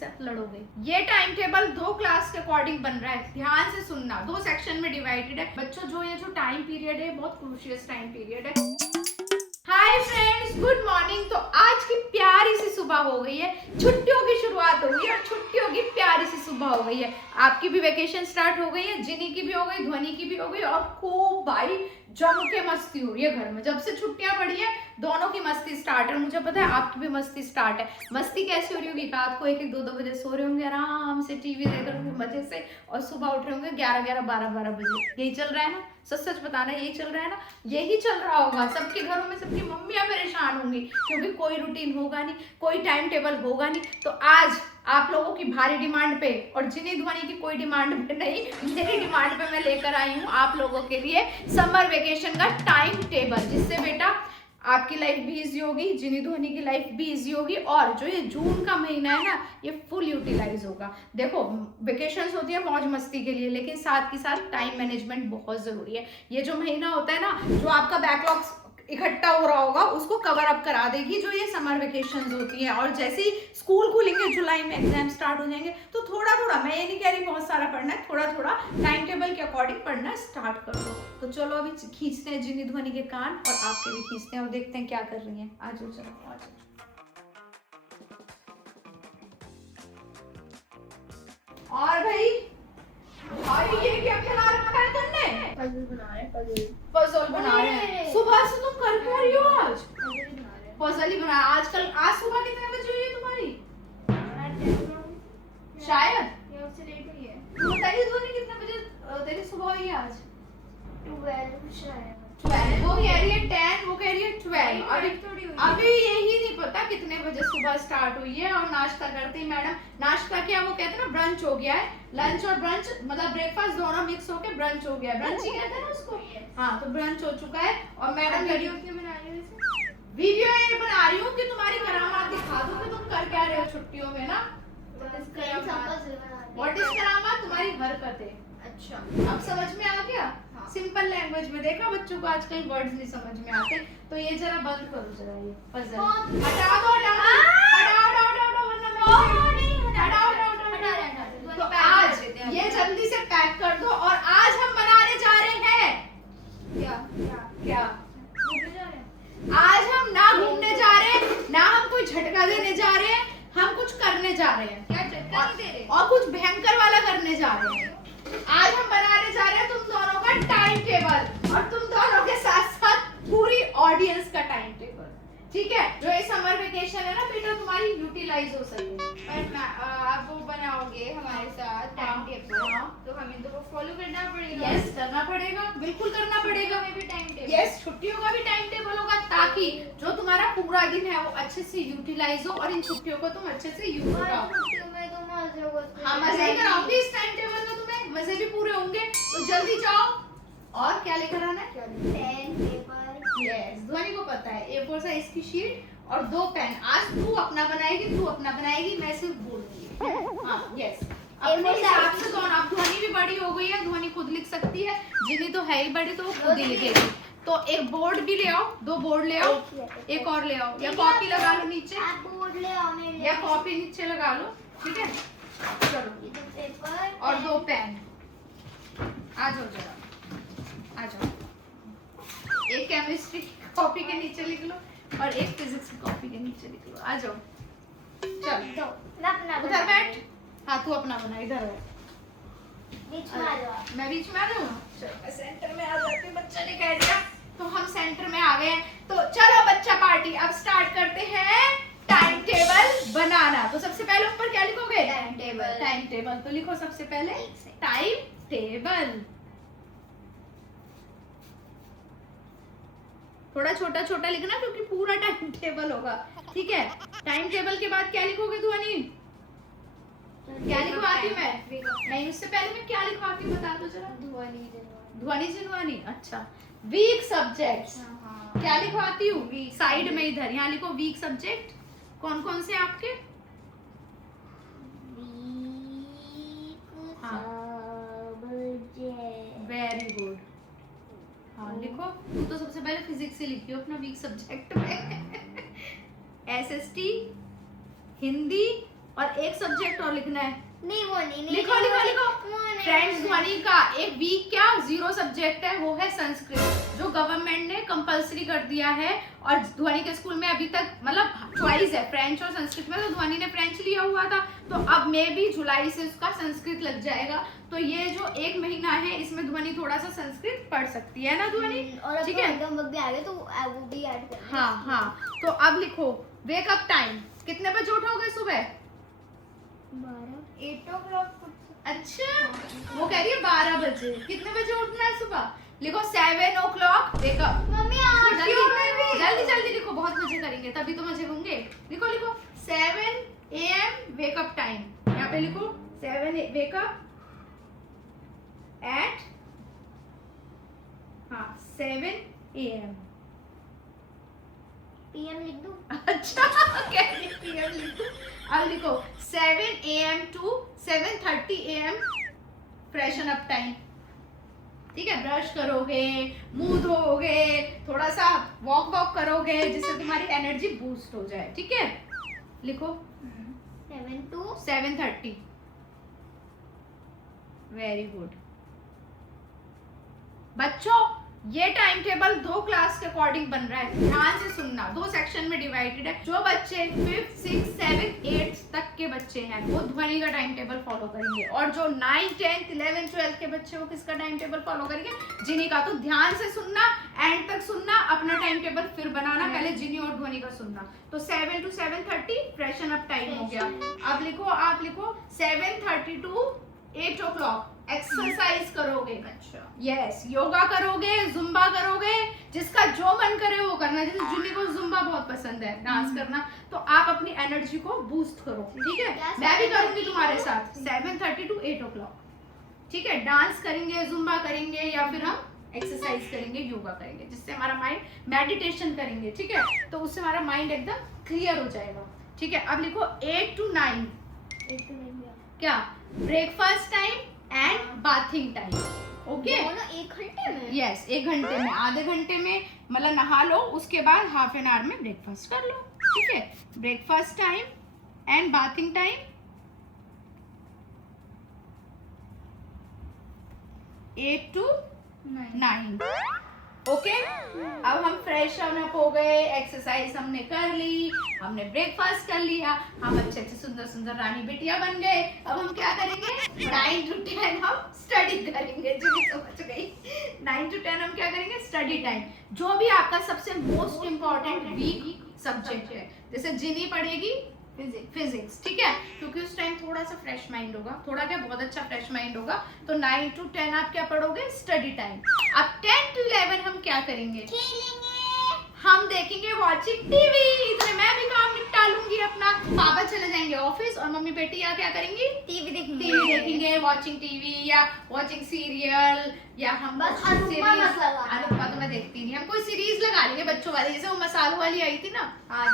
मुझसे लड़ोगे। ये time table 2 class के अकॉर्डिंग बन रहा है, ध्यान से सुनना। 2 सेक्शन में डिवाइडेड है बच्चों। जो ये जो टाइम पीरियड है बहुत क्रूशियस टाइम पीरियड है। Hi friends, good morning. तो आज की प्यारी सी सुबह हो गई है, छुट्टियों की शुरुआत हो गई है और छुट्टियों की प्यारी सी सुबह हो गई है। आपकी भी वेकेशन स्टार्ट हो गई है, जिनी की भी हो गई, ध्वनि की भी हो गई और खूब भाई जम के मस्ती हो रही है घर में। जब से छुट्टियां पड़ी है दोनों की मस्ती स्टार्ट है। मुझे पता है आपकी भी मस्ती स्टार्ट है। मस्ती कैसी हो रही होगी? रात को 1-1, 2-2 बजे सो रहे होंगे आराम से, टीवी देख रहे होंगे मजे से, और सुबह उठ रहे होंगे 11-11, 12-12 बजे। यही चल रहा है ना? सच सच बताना, यही चल रहा है ना? यही चल रहा होगा सबके घरों में। सबकी मम्मियां परेशान होंगी क्योंकि कोई रूटीन होगा नहीं, कोई टाइम टेबल होगा नहीं। तो आज आप लोगों की भारी डिमांड पे, और जिनी ध्वनि की कोई डिमांड पे नहीं, मेरी डिमांड पे मैं लेकर आई हूँ आप लोगों के लिए समर वेकेशन का टाइम टेबल, जिससे बेटा आपकी लाइफ भी इजी होगी, जिनी ध्वनि की लाइफ भी इजी होगी, और जो ये जून का महीना है ना, ये फुल यूटिलाइज होगा। देखो वेकेशंस होती है मौज मस्ती के लिए, लेकिन साथ के साथ टाइम मैनेजमेंट बहुत जरूरी है। ये जो महीना होता है ना, जो आपका बैकलॉग इकट्ठा हो रहा होगा उसको कवर अप करा देगी जो ये समर वेकेशंस होती हैं। और जैसे ही स्कूल खुलेंगे, जुलाई में एग्जाम स्टार्ट हो जाएंगे, तो थोड़ा थोड़ा, मैं ये नहीं कह रही बहुत सारा पढ़ना है, थोड़ा थोड़ा टाइम टेबल के अकॉर्डिंग पढ़ना स्टार्ट कर दो। तो चलो अभी खींचते हैं जिनी ध्वनि के कान, और आपके भी खींचते हैं और देखते हैं क्या कर रही हैं। आ जाओ, चलो आ जाओ। और भाई ये क्या खिला रखा है तुमने? पजल बना रहे हैं, पजल बना रहे हैं। सुबह से तुम कर क्या रही हो? आज पजल ही बना। आजकल आज सुबह कितने बजे हुई है तुम्हारी? शायद से लेट हुई है। बताइए ध्वनि कितने बजे तेरी सुबह हुई है आज? 12 शायद। 12। वो कह रही है 10, वो कह रही है 12। अभी थोड़ी हुई अभी यही नहीं पता कितने बजे सुबह स्टार्ट हुई है। और नाश्ता करते ही मैडम, नाश्ता क्या वो कहते हैं ना, ब्रंच हो गया है। लंच और ब्रंच मतलब ब्रेकफास्ट दोनों मिक्स होके ब्रंच हो गया है। ब्रंच ही कहते हैं ना उसको। हाँ, तो ब्रंच हो चुका है। और मैडम वीडियो क्यों बना रही हो वैसे? वीडियो ये बना रही हूँ कि तुम्हारी करामात दिखा दूँ कि तुम कर क्या रहे हो छुट्टियों में ना। व्हाट इज करामात? तुम्हारी हरकतें। अच्छा, अब समझ में आ गया? हाँ। सिंपल लैंग्वेज में। देखा बच्चों को आजकल वर्ड्स नहीं समझ में आते, तो ये जरा बंद करो जरा ये पजल। हटा दो, वरना मैं तो आज ये जल्दी से पैक कर दो। और आज हम बनाने जा रहे हैं क्या? आज हम ना घूमने जा रहे हैं, ना हम कोई झटका देने जा रहे हैं, हम कुछ करने जा रहे हैं। क्या झटका नहीं दे रहे? और कुछ भयंकर वाला करने जा रहे हैं। आज हम बनाने जा रहे हैं तुम दोनों का टाइम टेबल, और तुम दोनों के साथ साथ पूरी ऑडियंस का टाइम टेबल। ठीक है? जो ये समर वेकेशन है ना बेटा, तुम्हारी यूटिलाइज हो सके। आप वो बनाओगे हमारे साथ टाइम टेबल, तो हमें तो वो फॉलो करना पड़ेगा। यस, करना पड़ेगा, बिल्कुल करना पड़ेगा। हमें भी टाइम टेबल। यस, छुट्टियों का भी टाइम टेबल होगा, ताकि जो तुम्हारा पूरा दिन है वो अच्छे से यूटिलाइज हो और इन छुट्टियों को तुम अच्छे से यूज करो। हाँ, मजे ही कराऊंगी इस टाइम टेबल में, तुम्हें मजे भी पूरे होंगे। तो जल्दी जाओ। और क्या लेकर आना है? यस, ध्वनि को पता है। A4 साइज की शीट और 2 पेन। आज तू अपना बनाएगी, मैं सिर्फ बोलूंगी। हाँ, यस, अपने हिसाब से। तो अब ध्वनि भी बड़ी हो गई है, ध्वनि खुद लिख सकती है। जिनी तो है ही बड़ी, तो वो खुद ही लिखेगी। तो एक बोर्ड भी ले आओ, 2 बोर्ड ले आओ, एक और ले आओ, या कॉपी लगा लो नीचे, या कॉपी नीचे लगा लो। ठीक है, चलो। और 2 पेन। आ जाओ जरा, आ जाओ। एक केमिस्ट्री कॉपी के नीचे लिख लो और एक फिजिक्स कॉपी के नीचे लिख लो। आ जाओ, चल उधर बैठ। हाँ, तू अपना बना, इधर बैठ। मैं बीच में आ जाऊँ? चल, मैं सेंटर में आ जाती हूँ। बच्चा ने कह दिया तो हम सेंटर में आ गए। तो चलो बच्चा पार्टी, अब स्टार्ट करते हैं टाइम टेबल बनाना। तो सबसे पहले ऊपर क्या लिखोगे? Time table. तो लिखो सबसे पहले टाइम टेबल। थोड़ा छोटा छोटा लिखना क्योंकि पूरा टाइम टेबल होगा। ठीक है? टाइम टेबल के बाद क्या लिखोगे ध्वनि? क्या लिखवाती मैं? नहीं, उससे पहले मैं क्या लिखवाती हूँ बता दो जरा। ध्वनि जिनवानी। अच्छा, वीक सब्जेक्ट्स। क्या लिखवाती हूँ? साइड में इधर यहाँ लिखो वीक सब्जेक्ट। कौन कौन से आपके? Very good. हाँ, लिखो। तू तो सबसे पहले फिजिक्स से लिखी हो अपना वीक सब्जेक्ट में। SST, हिंदी और एक सब्जेक्ट और लिखना है। नहीं वो नहीं लिखो लिखो लिखो। फ्रेंड्स ध्वनि का एक वीक क्या 0 सब्जेक्ट है, वो है संस्कृत, जो गवर्नमेंट ने कंपलसरी कर दिया है। और ध्वनि के स्कूल में अभी तक मतलब चॉइस है फ्रेंच और संस्कृत में, तो ध्वनि ने फ्रेंच लिया हुआ था, तो अब मे भी जुलाई से उसका संस्कृत लग जाएगा। तो ये जो 1 महीना है इसमें ध्वनि थोड़ा सा संस्कृत पढ़ सकती है ना ध्वनि। और ठीक है, एकदम भी आ गए तो वो भी ऐड कर। हाँ हाँ। तो अब लिखो वेकअप टाइम, कितने बजे उठोगे सुबह? 8 o'clock। अच्छा, वो कह रही है 12 बजे। कितने बजे उठना है सुबह? लिखो 7 o'clock वेकअप। मम्मी आज क्यों नहीं? जल्दी जल्दी लिखो, बहुत मजे करेंगे तभी तो मजे होंगे। लिखो लिखो 7 AM वेकअप टाइम। यहाँ पे लिखो 7 वेकअप एट 7 AM। PM लिख दूं? अच्छा कह रही PM लिख दूं। अब लिखो 7 AM to 7:30 AM freshen up time. ठीक है, ब्रश करोगे, मुंह धोगे, थोड़ा सा वॉक करोगे जिससे तुम्हारी एनर्जी बूस्ट हो जाए। ठीक है, लिखो 7 to 7:30। वेरी गुड बच्चों, ये टाइम टेबल 2 क्लास के अकॉर्डिंग बन रहा है, ध्यान से सुनना। 2 सेक्शन में डिवाइडेड है। जो बच्चे 5th 6th 7th 8th तक के बच्चे हैं वो ध्वनि का टाइम टेबल फॉलो करेंगे, और जो 9th 10th 11th 12th के बच्चे वो किसका टाइम टेबल फॉलो करेंगे? जिनी का। तो ध्यान से सुनना, एंड तक सुनना, अपना टाइम टेबल फिर बनाना, पहले जिनी और ध्वनि का सुनना। तो 7 to 7:30 फ्रेशन अप टाइम हो गया। अब लिखो, आप लिखो 7:30 to 8 o'clock एक्सरसाइज करोगे। अच्छा, यस, योगा करोगे, जुम्बा करोगे, जिसका जो मन करे वो करना। जैसे जुनी को जुम्बा बहुत पसंद है, डांस करना, तो आप अपनी एनर्जी को बूस्ट करो। ठीक है, मैं भी करूंगी तुम्हारे साथ 7:30 to 8 o'clock। ठीक है, डांस करेंगे, जुम्बा करेंगे, या फिर हम एक्सरसाइज करेंगे, योगा करेंगे, जिससे हमारा माइंड, मेडिटेशन करेंगे। ठीक है, तो उससे हमारा माइंड एकदम क्लियर हो जाएगा। ठीक है, अब लिखो 8 to 9 क्या? Breakfast time and bathing time. Okay, दोनों 1 घंटे में? यस, 1 घंटे में, आधे घंटे में, मतलब नहा लो, उसके बाद हाफ एन आवर में ब्रेकफास्ट कर लो। ठीक है, breakfast time and bathing time 8 to 9। Okay, अब हम फ्रेश अप हो गए, एक्सरसाइज हमने कर ली, हमने ब्रेकफास्ट कर लिया, हम अच्छे अच्छे सुंदर सुंदर रानी बेटियां बन गए। अब हम क्या करेंगे? 9 to 10 हम स्टडी करेंगे। जी समझ गई, 9 to 10 हम क्या करेंगे? Study time. जो भी आपका सबसे मोस्ट इम्पोर्टेंट वीक सब्जेक्ट है, जैसे जिनी पढ़ेगी फिजिक्स। ठीक है, क्योंकि उस टाइम थोड़ा सा फ्रेश माइंड होगा, थोड़ा क्या बहुत अच्छा फ्रेश माइंड होगा। तो 9 to 10 आप क्या पढ़ोगे? Study time. अब 10 to 11 हम क्या करेंगे? खेलेंगे। हम देखेंगे वॉचिंग टीवी। इतने मैं भी काम निपटा लूंगी अपना। पापा चले जाएंगे ऑफिस और मम्मी बेटी या क्या करेंगी? टीवी देखेंगे। टीवी देखेंगे, वॉचिंग टीवी या वॉचिंग सीरियल, या हम बस अनुपमा मत लगाना। अनुपमा तो मैं देखती नहीं, हम कोई सीरीज लगा लेंगे बच्चों वाली, जैसे वो मसालों वाली आई थी ना, हाँ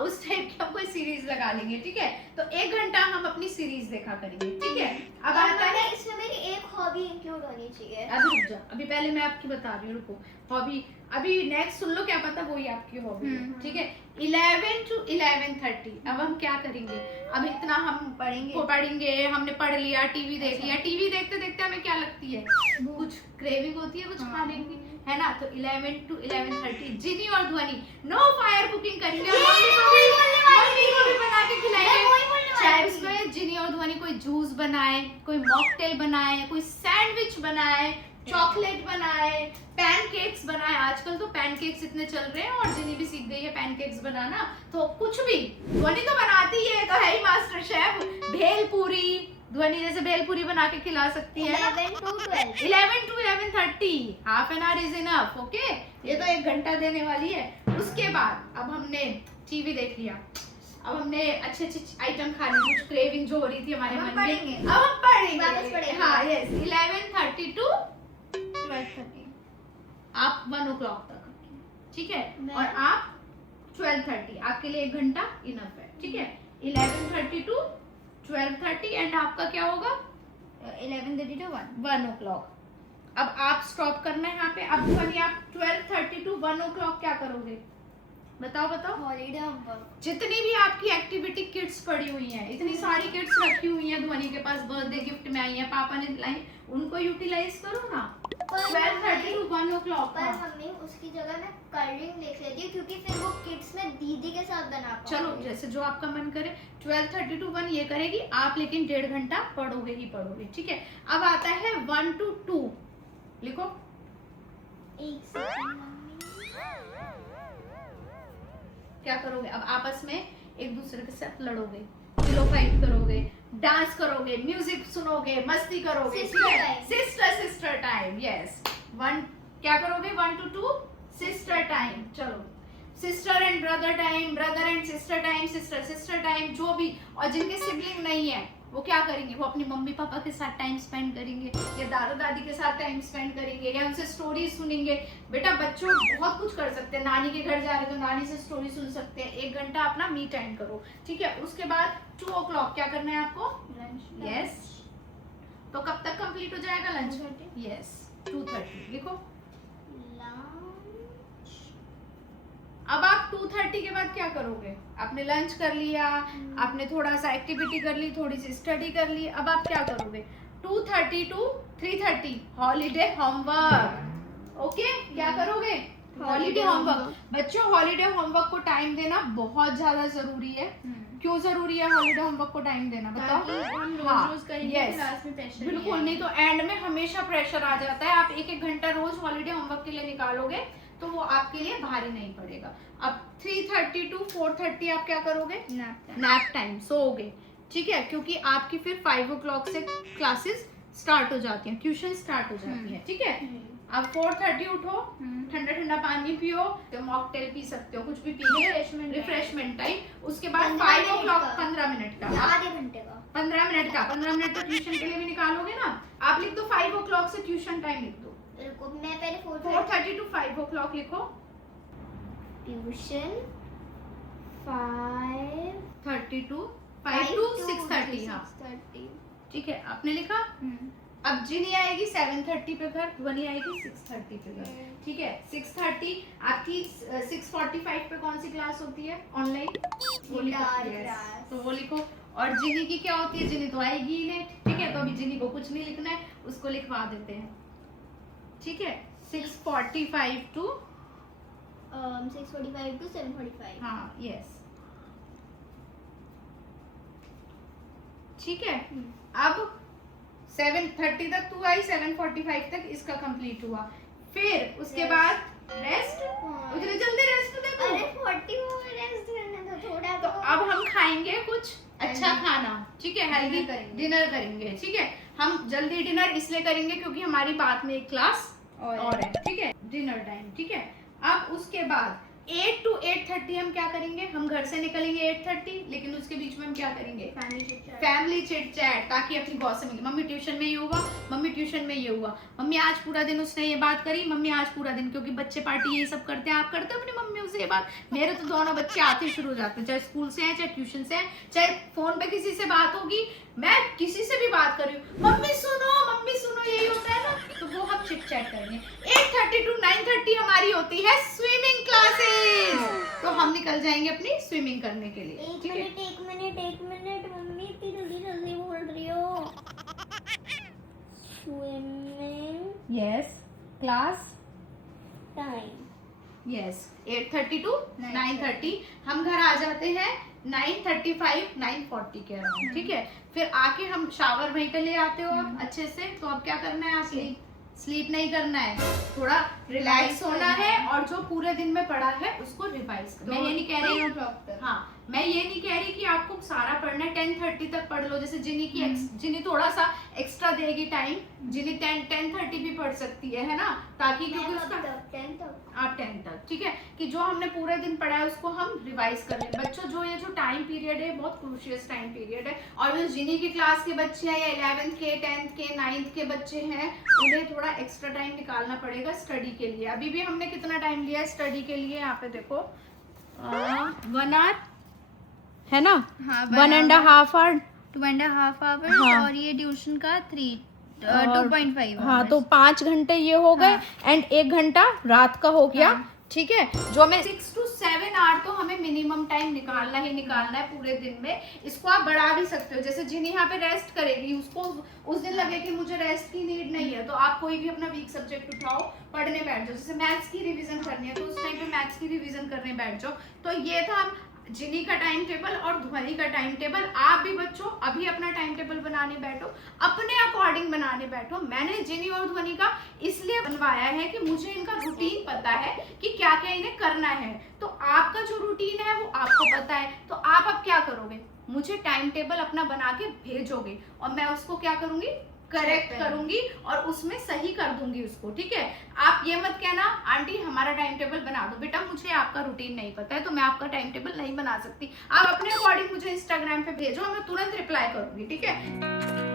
उस टाइप की हम कोई सीरीज लगा लेंगे। ठीक है, तो 1 घंटा हम अपनी सीरीज देखा करेंगे। ठीक है, अब आता है इसमें मेरी एक हॉबी इंक्लूड होनी चाहिए। अभी रुक जा, अभी पहले मैं आपकी बता रही हूँ, रुको। हॉबी अभी नेक्स्ट सुन लो, क्या पता वही आपकी हॉबी है। ठीक है, 11 to 11:30 अब हम क्या करेंगे? अब इतना हम पढ़ेंगे, हमने पढ़ लिया, टीवी देख लिया। टीवी देखते देखते हमें क्या लगती है? कुछ क्रेविंग होती है कुछ खाने की, है ना? तो 11 to 11:30 जिनी और ध्वनि नो फायर कुकिंग करेंगे, मम्मी को भी बना के खिलाएंगे। चाहे उसमें जिनी और ध्वनि कोई जूस बनाए, कोई मॉकटेल बनाए, कोई सैंडविच बनाए, चॉकलेट बनाए, पैनकेक्स बनाए। आजकल तो पैनकेक्स इतने चल रहे हैं और जिनी भी सीख गई है पैनकेक्स बनाना। तो कुछ भी, ध्वनि तो बनाती है, तो है ही मास्टर शेफ। भेलपूरी, ध्वनि जैसे भेलपूरी बना के खिला सकती है। 11 to 12 11 to 11:30 half an hour is enough. Okay, ये तो 1 घंटा देने वाली है। उसके बाद अब हमने टीवी देख लिया, अब हमने अच्छे अच्छे आइटम खा लिए, कुछ क्रेविंग जो हो रही थी हमारे मन में, अब हम पढ़ेंगे। हाँ यस, 11:30 to 12:30 आप 1 o'clock तक। ठीक है, और आप 12:30, आपके लिए 1 घंटा इनफ है। ठीक है, 11:30 to 12:30 एंड आपका क्या होगा? 11:30 to 1 o'clock। अब आप स्टॉप करना है यहाँ पे। अब ध्वनि आप 12:30 to 1 o'clock क्या करोगे? बताओ बताओ। Holiday homework. जितनी भी आपकी एक्टिविटी किट्स पड़ी हुई हैं, इतनी सारी किट्स रखी हुई हैं, ध्वनि के पास बर्थडे गिफ्ट में आई है, पापा ने दिलाई, उनको यूटिलाइज करो ना। 12:30 to 1 o'clock। पर मम्मी उसकी जगह मैं कलरिंग लिख लेती हूँ क्योंकि फिर वो किड्स में दीदी के साथ बना पाऊंगी। चलो जैसे जो आपका मन करे। 12:30 to 1 ये करेगी, आप लेकिन 1.5 घंटा पढ़ोगे ही पढ़ोगे, ठीक है। अब आता है 1 to 2, लिखो। एक सेकंड मम्मी। क्या करोगे अब? आपस में एक दूसरे के साथ लड़ोगे, पिलो फाइट करोगे, डांस करोगे, म्यूजिक सुनोगे, मस्ती करोगे, सिस्टर टाइम। यस, 1 क्या करोगे? 1 to 2 सिस्टर टाइम। चलो, sister and brother time, brother and sister time, sister time, जो भी। और जिनके सिबलिंग नहीं है वो क्या करेंगे? वो अपनी मम्मी पापा के साथ टाइम स्पेंड करेंगे, या दादा दादी के साथ टाइम स्पेंड करेंगे, या उनसे स्टोरी सुनेंगे। बेटा बच्चों बहुत कुछ कर सकते हैं, नानी के घर जा रहे हैं तो नानी से स्टोरी सुन सकते हैं। 1 घंटा अपना मी टाइम करो, ठीक है। उसके बाद 2 o'clock क्या करना है आपको? लंच। यस, तो कब तक कंप्लीट हो जाएगा लंच? 2:30। यस, 2:30 लिखो। लंच। अब आप 2:30 के बाद क्या करोगे? आपने लंच कर लिया, आपने थोड़ा सा एक्टिविटी कर ली, थोड़ी सी स्टडी कर ली। अब आप क्या करोगे? 2:30 to 3:30 हॉलीडे होमवर्क। ओके, क्या करोगे? Holiday homework. बच्चों हॉलीडे होमवर्क को टाइम देना बहुत ज्यादा जरूरी है। क्यों जरूरी है हॉलीडे होमवर्क को टाइम देना, बताओ? हम रोज करेंगे, yes, क्लास में प्रेशर बिल्कुल नहीं तो एंड में हमेशा प्रेशर आ जाता है। आप 1-1 घंटा रोज हॉलीडे होमवर्क के लिए निकालोगे तो वो आपके लिए भारी नहीं पड़ेगा। अब 3:30 to 4:30 आप क्या करोगे? नैप टाइम, सोओगे, ठीक है। क्योंकि आपकी फिर 5 o'clock से क्लासेस स्टार्ट हो जाती हैं, ट्यूशन स्टार्ट हो जाती है, ठीक है। अब 4:30 उठो, ठंडा ठंडा पानी पियो, तो मॉकटेल पी सकते हो, कुछ भी पी रिफ्रेशमेंट टाइम। उसके बाद 5 o'clock 15 मिनट का, आधे घंटे का, 15 मिनट का, 15 मिनट तो ट्यूशन के लिए भी निकालोगे ना। आप लिख दो 5 o'clock से ट्यूशन टाइम लिख दो। मैं पहले 4:30 to 5 o'clock लिखो। Tuition 5:30 to 5 to 6:30। हाँ, 6:30। ठीक है, आपने लिखा। अब जिनी आएगी 7:30 पे घर, ध्वनि आएगी 6:30 पे घर, ठीक है। 6:30 आपकी 6:45 पे कौन सी क्लास होती है? ऑनलाइन, वो लिखो। yes, तो वो लिखो। और जिनी की क्या होती है? जिनी तो आएगी ही लेट, ठीक है। तो अभी जिनी को कुछ नहीं लिखना है, उसको लिखवा देते हैं, ठीक है। 6:45 to 6:45 to 7:45। हाँ, यस, ठीक है। अब 7:30 तक तू आई, 7:45 तक इसका कंप्लीट हुआ। फिर उसके बाद रेस्ट, उतनी जल्दी रेस्ट देखो। अरे 40 मिनट रेस्ट करना था थोड़ा। तो अब हम खाएंगे कुछ अच्छा खाना, ठीक है, हेल्दी डिनर करेंगे, ठीक है। हम जल्दी डिनर इसलिए करेंगे क्योंकि हमारी बाद में एक क्लास और है, ठीक है, डिनर टाइम, ठीक है। अब उसके बाद 8 to 8:30 हम क्या करेंगे? हम घर से निकलेंगे 8:30, लेकिन उसके बीच में हम क्या करेंगे? फैमिली चिट चैट, ताकि अपनी गॉसिपिंग। मम्मी ट्यूशन में ये हुआ, मम्मी ट्यूशन में ये हुआ, मम्मी आज पूरा दिन उसने ये बात करी, मम्मी आज पूरा दिन, क्योंकि बच्चे पार्टी यही सब करते हैं। आप करते हो अपनी मम्मियों से ये बात? मेरे तो दोनों बच्चे आते शुरू हो जाते हैं, चाहे स्कूल से हैं, चाहे ट्यूशन से हैं, चाहे फोन पे किसी से बात होगी, मैं किसी से भी बात कर रही हूँ, मम्मी सुनो, यही होता है ना। तो वो हम चिट चैट करेंगे। 8:30 to 9:30 हमारी होती है स्विमिंग क्लासेस, तो हम निकल जाएंगे अपनी स्विमिंग करने के लिए, ठीक है। एक मिनट मम्मी इतनी जल्दी बोल रही हो। Swimming yes, class time, yes, 8:30 to 9:30। हम घर आ जाते हैं 9:35 9:40 के अराउंड, ठीक है। फिर आके हम शावर वहीं पे ले आते हो आप अच्छे से। तो अब क्या करना है? आप स्लीप नहीं करना है, थोड़ा रिलैक्स होना है, और जो पूरे दिन में पढ़ा है उसको रिवाइज करना। मैं ये नहीं कह रही हूँ, हाँ, मैं ये नहीं कह रही कि आपको सारा पढ़ना है। 10:30 तक पढ़ लो, जैसे जिनी थोड़ा सा एक्स्ट्रा देगी टाइम, जिनी 10:30 भी पढ़ सकती है ना, ताकि क्योंकि उसका आप 10 तक, ठीक है, कि जो हमने पूरे दिन पढ़ा है उसको हम रिवाइज कर लें। बच्चों जो ये जो टाइम पीरियड है बहुत क्रूशियस टाइम पीरियड है, और जो जिनी की क्लास के बच्चे हैं, या 11th के, 10th के, 9th के बच्चे हैं, उन्हें थोड़ा एक्स्ट्रा टाइम निकालना पड़ेगा स्टडी के लिए। अभी भी हमने कितना टाइम लिया है स्टडी के लिए? यहाँ पे देखो 1 hour है ना, हाँ, 1.5 hour, 2.5 hours। हाँ। और ये ट्यूशन का 2.5 हाँ, तो 5 घंटे ये हो गए। एंड 1 घंटा रात का हो गया, ठीक है। जो हमें 6 to 7 आवर तो हमें मिनिमम टाइम निकालना ही निकालना है पूरे दिन में। इसको आप बढ़ा भी सकते हो, जैसे जिन्हें यहाँ पे रेस्ट करेगी उसको उस दिन लगे कि मुझे रेस्ट की नीड नहीं है, तो आप कोई भी अपना वीक सब्जेक्ट उठाओ, पढ़ने बैठ जाओ। जैसे मैथ्स की रिवीजन करनी है तो उस टाइम पे मैथ्स की रिवीजन करने बैठ जाओ। तो ये था जिनी का टाइम टेबल और ध्वनि का टाइम टेबल। आप भी बच्चों अभी अपना टाइम टेबल बनाने बैठो, अपने अकॉर्डिंग बनाने बैठो। मैंने जिनी और ध्वनि का इसलिए बनवाया है कि मुझे इनका रूटीन पता है कि क्या क्या इन्हें करना है। तो आपका जो रूटीन है वो आपको पता है, तो आप अब क्या करोगे, मुझे टाइम टेबल अपना बना के भेजोगे और मैं उसको क्या करूंगी, करेक्ट करूंगी और उसमें सही कर दूंगी उसको। ठीक है, आप ये मत कहना आंटी हमारा टाइम टेबल बना दो। बेटा मुझे आपका रूटीन नहीं पता है तो मैं आपका टाइम टेबल नहीं बना सकती। आप अपने अकॉर्डिंग मुझे इंस्टाग्राम पे भेजो, मैं तुरंत रिप्लाई करूंगी। ठीक है।